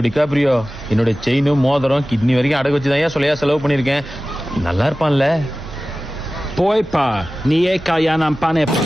DiCaprio என்னோட செயினும் மோதிரம் kidney வரைக்கும் அடகு வச்சுதான் சொல்லையா செலவு பண்ணிருக்கேன். நல்லா இருப்பான்ல? போய்ப்பா, நீயே கல்யாணம் பண்ணேப்பா.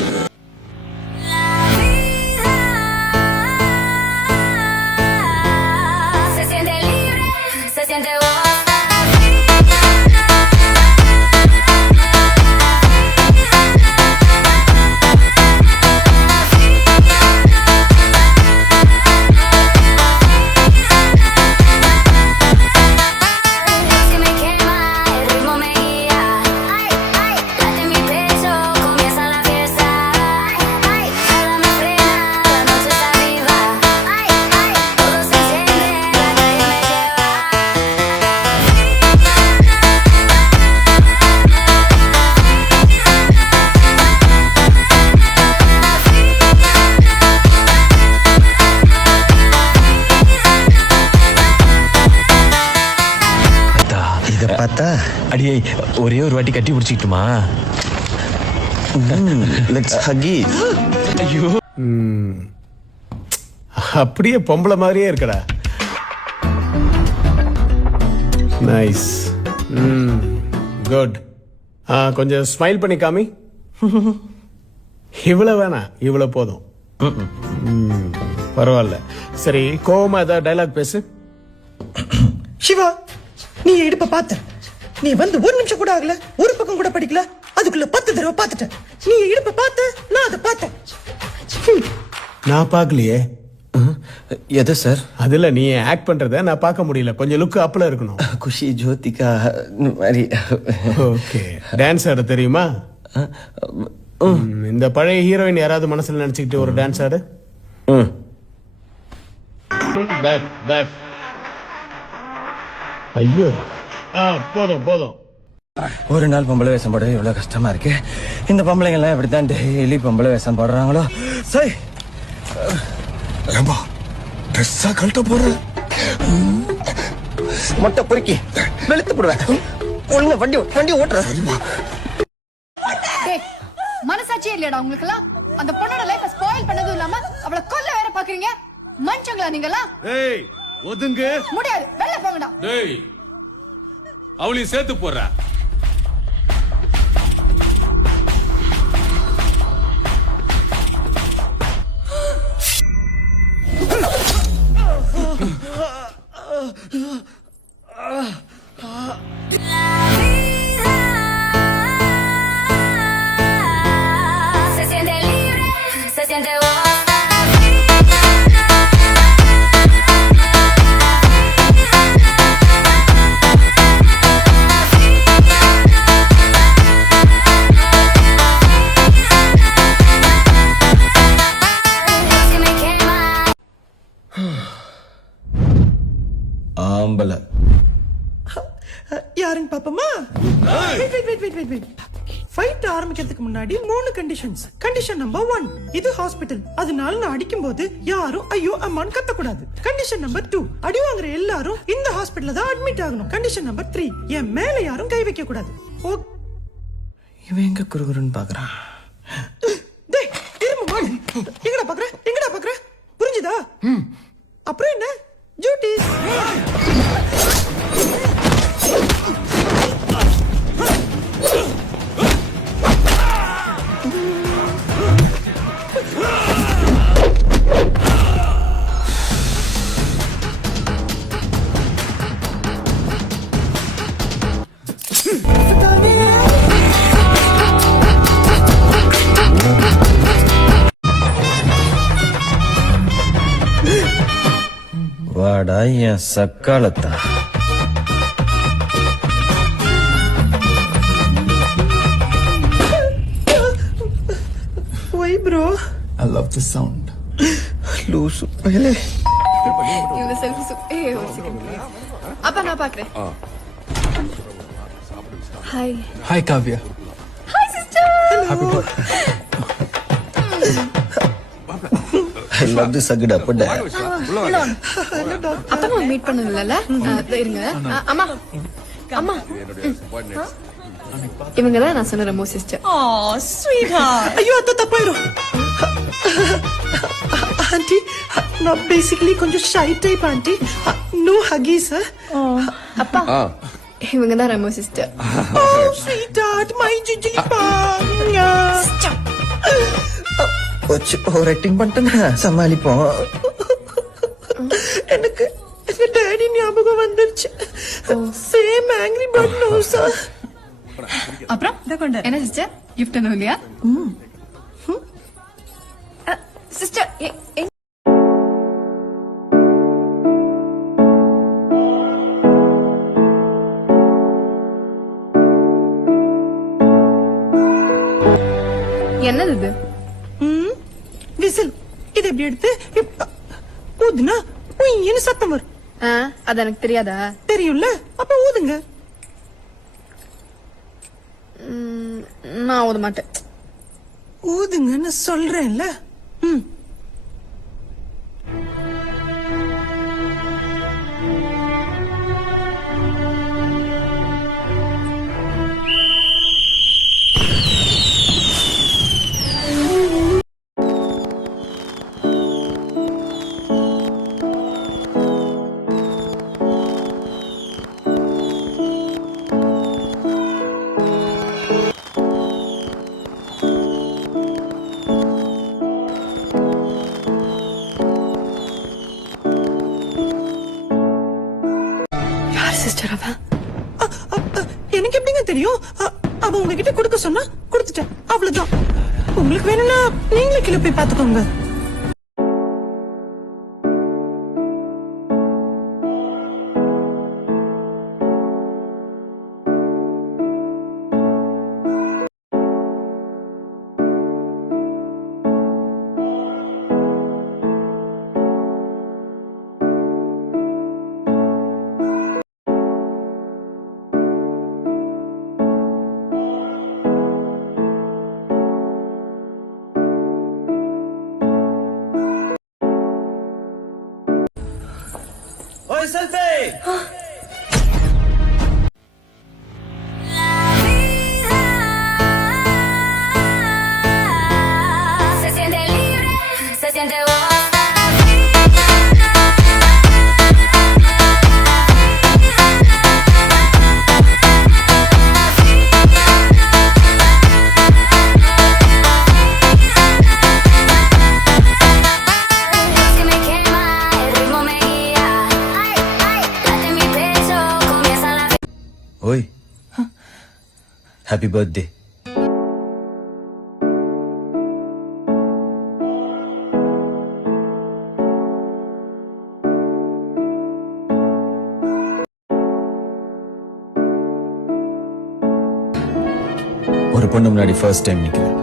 அடியே ஒரே ஒரு வாட்டி கட்டி பிடிச்சிட்டுமா? ஐயோ, அப்படியே பொம்பளை மாதிரியே இருக்கடா. Nice, good. கொஞ்சம் ஸ்மைல் பண்ணி காமி. இவ்வளவு வேணாம், இவ்வளவு போதும். பரவாயில்ல. சரி, கோவமா ஏதாவது டைலாக் பேசு. சிவா, நீ இடுப்ப பார்த்த, நீ வந்து ஒரு நிமிஷம் கூட ஆகல, ஒரு பக்கம் கூட படிக்கல, அதுக்குள்ள 10 தடவை பார்த்துட்ட. நீ இடுப்ப பார்த்த, நான் அதை பார்த்தேன். நான் பார்க்கலையே. எது சார்? அதுல நீ ஆக்ட் பண்றத நான் பார்க்க முடியல. கொஞ்சம் லுக் அப்ல இருக்கணும். குஷி, ஜோதிகா மாதிரி. ஓகே, டான்ஸ் ஆட தெரியுமா? இந்த பழைய ஹீரோயின் யாராவது மனசுல நினைச்சுக்கிட்டு ஒரு டான்ஸ் ஆடு. ஐயோ, போதும் போதும். ஒரு நாள் பொம்பளை வேஷம் போட இவ்வளவு கஷ்டமா இருக்கு. இந்த பொம்பளைங்க எல்லாம் எப்படித்தான் டெய்லி பொம்பளை வேஷம் போடுறாங்களோ. சரி, ட்ரெஸ்ஸா கழட்ட போற மொட்டை பொறுக்கி வெளுத்து போடுவேன். ஒழுங்கா வண்டி ஓட்டுற. மனசாட்சியே இல்லையடா உங்களுக்கு எல்லாம்? அந்த பொண்ணோட லைஃப ஸ்பாயில் பண்ணதும் இல்லாம அவளை கொல்ல வேற பாக்குறீங்க. மனுஷங்களா நீங்களா? ஏய், ஒதுங்க. முடியாது, வெளில போங்கடா. டேய், அவளையும் சேர்த்து போற. ஆம்பளை யாருன்னு பாப்போமா? ஃபைட் ஆரம்பிக்கிறதுக்கு முன்னாடி 3 கண்டிஷன்ஸ். கண்டிஷன் நம்பர் 1, இது ஹாஸ்பிடல், அதனால நான் அடிக்கும் போது யாரும் ஐயோ அம்மான்னு கத்தக்கூடாது. கண்டிஷன் நம்பர் 2, அடி வாங்குற எல்லாரும் இந்த ஹாஸ்பிடல்ல தான் அட்மிட் ஆகணும். கண்டிஷன் நம்பர் 3, என் மேல யாரும் கை வைக்க கூடாது. இவன் எங்க குறுகுறுன்னு பாக்குறான்? டேய், திரும்ப எங்கடா பாக்குற? புரிஞ்சுதா? அப்புறம் என்ன டியூட்டிஸ்? வாடா என் சக்காலத்தா. Why bro? I love the sound. லூசு பையலே. இந்த செல்ஃபி ஒரு செகண்ட். அப்பா நான் பாக்குறேன். Hi. Hi Kavya. Hi sister. Happy birthday. I love this agada put that. அப்பா மீட் பண்ணல இருங்க. அம்மா இவங்க தான் நான் சொன்ன ரெமோ சிஸ்டர். ஐயோ அத்த தப்பாயிரும். ஆண்டி நான் பேசிக்கலி கொஞ்சம் ஷை டைப் ஆண்டி. நோ ஹகி சார். அப்பா இவங்க தான் Remo sister. Sweetheart my ஜிஜிலி பா. ஒரு ஆக்டிங் பண்ணிட்டு சமாளிப்போம். எனக்கு எங்க டாடி ஞாபகம் வந்துருச்சு. Same angry bird nose. அப்புறம் என்ன சிஸ்டர் கிஃப்ட் என்ன இல்லையா? சிஸ்டர் என்னது இது? விசில். இது எப்படி எடுத்து ஊதுனா உயின்னு சத்தம் வரும். அது எனக்கு தெரியாதா? தெரியும்ல, அப்ப ஊதுங்க. நான் ஊத மாட்டேன். ஊதுங்கன்னு சொல்றேன்ல. சிஸ்டர் அவ எனக்கு எப்படிங்க தெரியும்? அவ உங்ககிட்ட கொடுக்க சொன்னா கொடுத்துட்டேன், அவ்வளவுதான். உங்களுக்கு வேணும்னா நீங்களே கீழே போய் பாத்துக்கோங்க. ஓய் selfie. Se siente libre, se siente ஓய் ஹாப்பி பர்த்டே. ஒரு பொண்ணு முன்னாடி ஃபர்ஸ்ட் டைம் நிக்கிறேன்.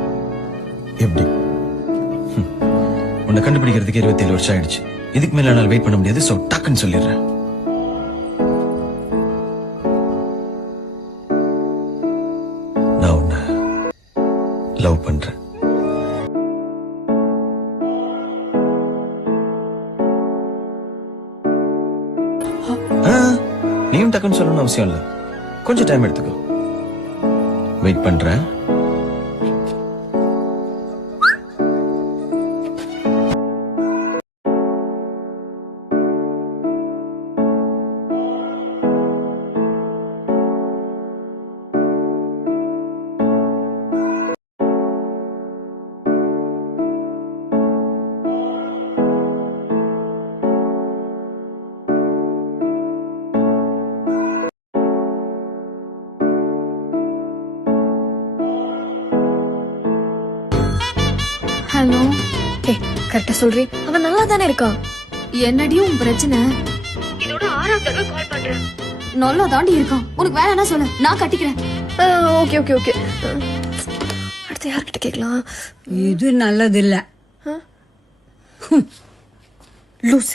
எப்படி உன்னை கண்டுபிடிக்கிறதுக்கு 27 வருஷம் ஆயிடுச்சு. இதுக்கு மேல என்னால் வெயிட் பண்ண முடியாது. சோ டக்குன்னு சொல்லிடுறேன். நான் உன்னை லவ் பண்றேன். நீயும் டக்குன்னு சொல்லணும்னு அவசியம் இல்ல. கொஞ்சம் டைம் எடுத்துக்கோ. வெயிட் பண்றேன். ஹலோ. கரெக்டா சொல்றீ? அவன் நல்லா தானே இருக்கான். என்னடியும் உன் பிரச்சனை? இதோட 6வது தடவை கால் பண்றேன். நல்லா தாண்டி இருக்கான். உனக்கு வேற என்ன சொல்ல, நான் கட்டிக்கிறேன். Okay okay okay. அடுத்து யார்கிட்ட கேட்கலாம்? இது நல்லது இல்ல. லூஸ்.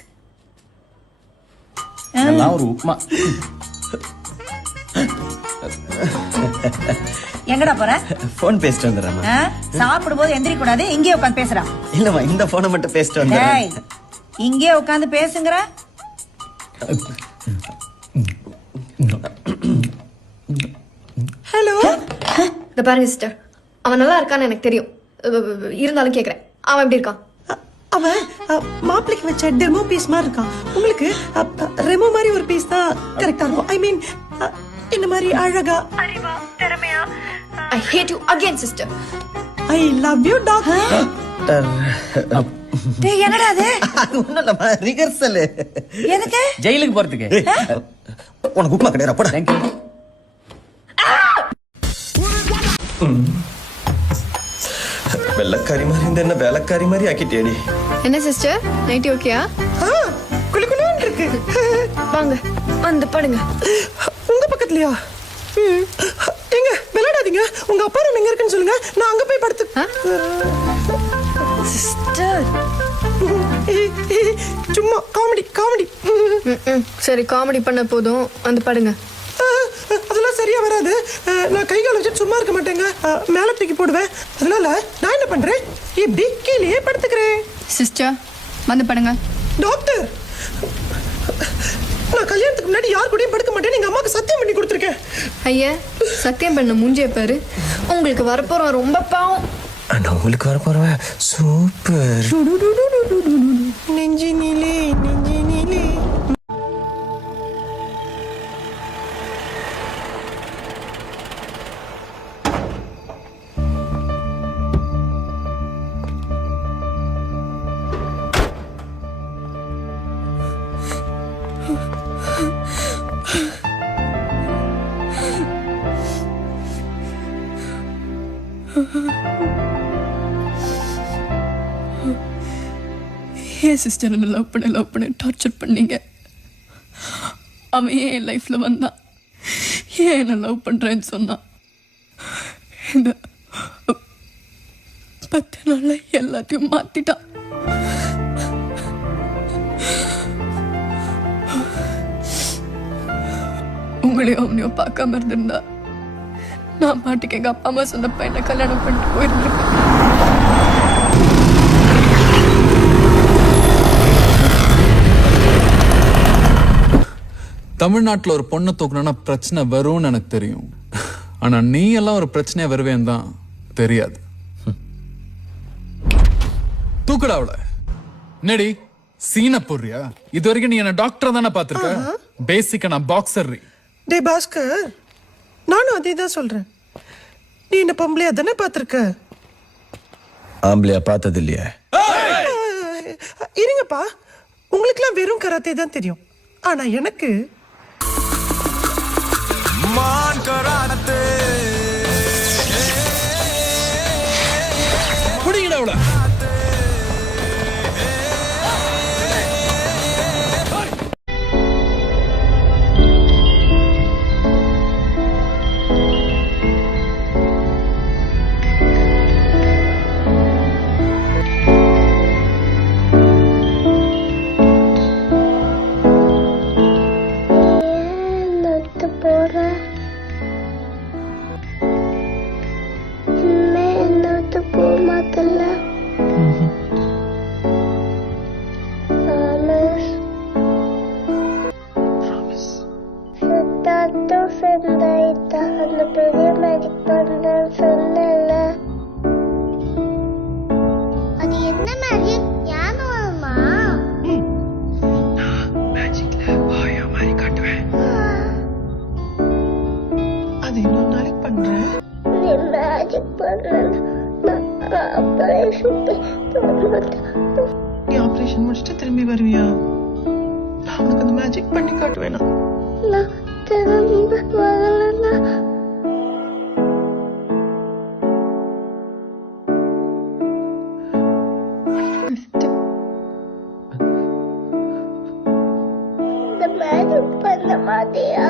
ஒரு உப்மா. எங்கடா போற? போன் பேசிட்டு வந்துடுறேன். சாப்பிடும் போது எந்திரிக்க கூடாது, இங்கே உட்காந்து பேசுறா. இல்லம்மா, இந்த போனை மட்டும் பேசிட்டு வந்துடுறேன். இங்கே உட்காந்து பேசுங்கிற. ஹலோ. இந்த பாருங்க சிஸ்டர், அவன் நல்லா இருக்கான்னு எனக்கு தெரியும். இருந்தாலும் கேக்குறேன், அவன் எப்படி இருக்கான்? அவன் மாப்பிளைக்கு வச்ச டெமோ பீஸ் மாதிரி இருக்கான். உங்களுக்கு ரெமோ மாதிரி ஒரு பீஸ் தான் கரெக்டா இருக்கும். ஐ மீன் இந்த மாதிரி அழகா அறிவா திறமையா. I hate you again sister. I love you doctor. டேய் என்னடா அது? அது ஒண்ணும் இல்லம்மா, ரிஹர்சல். எதுக்கு? ஜெயிலுக்கு போறதுக்கு. உனக்கு உப்புமா கிடையாது போட. தேங்க்யூ. வெள்ளக்காரி மாதிரி இந்த என்ன வேலைக்காரி மாதிரி ஆக்கிட்டேடி. என்ன சிஸ்டர் நைட்டி ஓகேயா? குளுகுளுன்னு இருக்கு. வாங்க வந்து படுங்க. உங்க பக்கத்துலயா? எங்க விளையாடாதீங்க. உங்க அப்பா ரூம் எங்க இருக்குன்னு சொல்லுங்க, நான் அங்க போய் படுத்து. சிஸ்டர் சும்மா காமெடி காமெடி. சரி காமெடி பண்ண போதும் வந்து படுங்க. அதெல்லாம் சரியா வராது. நான் கை கால வச்சுட்டு சும்மா இருக்க மாட்டேங்க. மேல தூக்கி போடுவேன். அதனால நான் என்ன பண்றேன், இப்படி கீழே படுத்துக்கிறேன். சிஸ்டர் வந்து படுங்க. டாக்டர், நான் கல்யாணத்துக்கு முன்னாடி யார் கூடயும் படுக்க மாட்டேன்னு எங்க அம்மாக்கு சத்தியம் பண்ணி கொடுத்துருக்கேன். ஐயா சத்தியம் பண்ண மூஞ்சிய பாரு. உங்களுக்கு வரப்போறோம் ரொம்ப பாவம். ஆனா உங்களுக்கு வர போறவன் சூப்பர். நெஞ்சினிலே நெஞ்சினிலே. ஏன் சிஸ்டர் என்ன லவ் பண்ண டார்ச்சர் பண்ணீங்க? அவன் ஏன் என் லைஃப்ல வந்தான்? ஏன் என்ன லவ் பண்றேன்னு சொன்னான்? இந்த 10 நாள்ல எல்லாத்தையும் மாத்திட்டான். உங்களையும் அவனையும் பார்க்காம இருந்திருந்தா நான் பாட்டுக்கு எங்க அப்பா அம்மா சொன்ன பையனை கல்யாணம் பண்ணிட்டு போயிருந்திருப்பேன். தமிழ்நாட்டுல ஒரு பொண்ணை தூக்கணும்னா பிரச்சனை வரும்னு எனக்கு தெரியும். ஆனா நீ எல்லாம் ஒரு பிரச்சனையா வருவேன் தான் தெரியாது. தூக்குடா அவள. நெடி சீன போடுறியா? இது வரைக்கும் நீ என்ன டாக்டர் தானே பாத்துருக்க. பேசிக்கா நான் பாக்ஸர். டே பாஸ்கர், நானும் அதே தான் சொல்றேன். நீ என்ன பொம்பளையா தானே பாத்திருக்க? ஆம்பளையா பார்த்தது இல்லையா? இருங்கப்பா, உங்களுக்குலாம் வெறும் கராத்தே தான் தெரியும். ஆனா எனக்கு புடிங்கடா அவள. அந்த பெரிய மேஜிக் பண்றேன்னு சொன்னல, அது என்ன மேஜிக்? ஞாபகமா? மேஜிக்ல வாயா மாதிரி காட்டுவேன். அது இன்னொரு நாளைக்கு பண்றேன். நீ மேஜிக் பண்ணல, நான் ஆபரேஷன் நீ ஆபரேஷன் முடிச்சுட்டு திரும்பி வருவியா? நான் உனக்கு அந்த மேஜிக் பண்ணி காட்டுவேனா? நான் திரும்ப வரலன்னா இந்த மேஜிக் பண்ண மாட்டியா?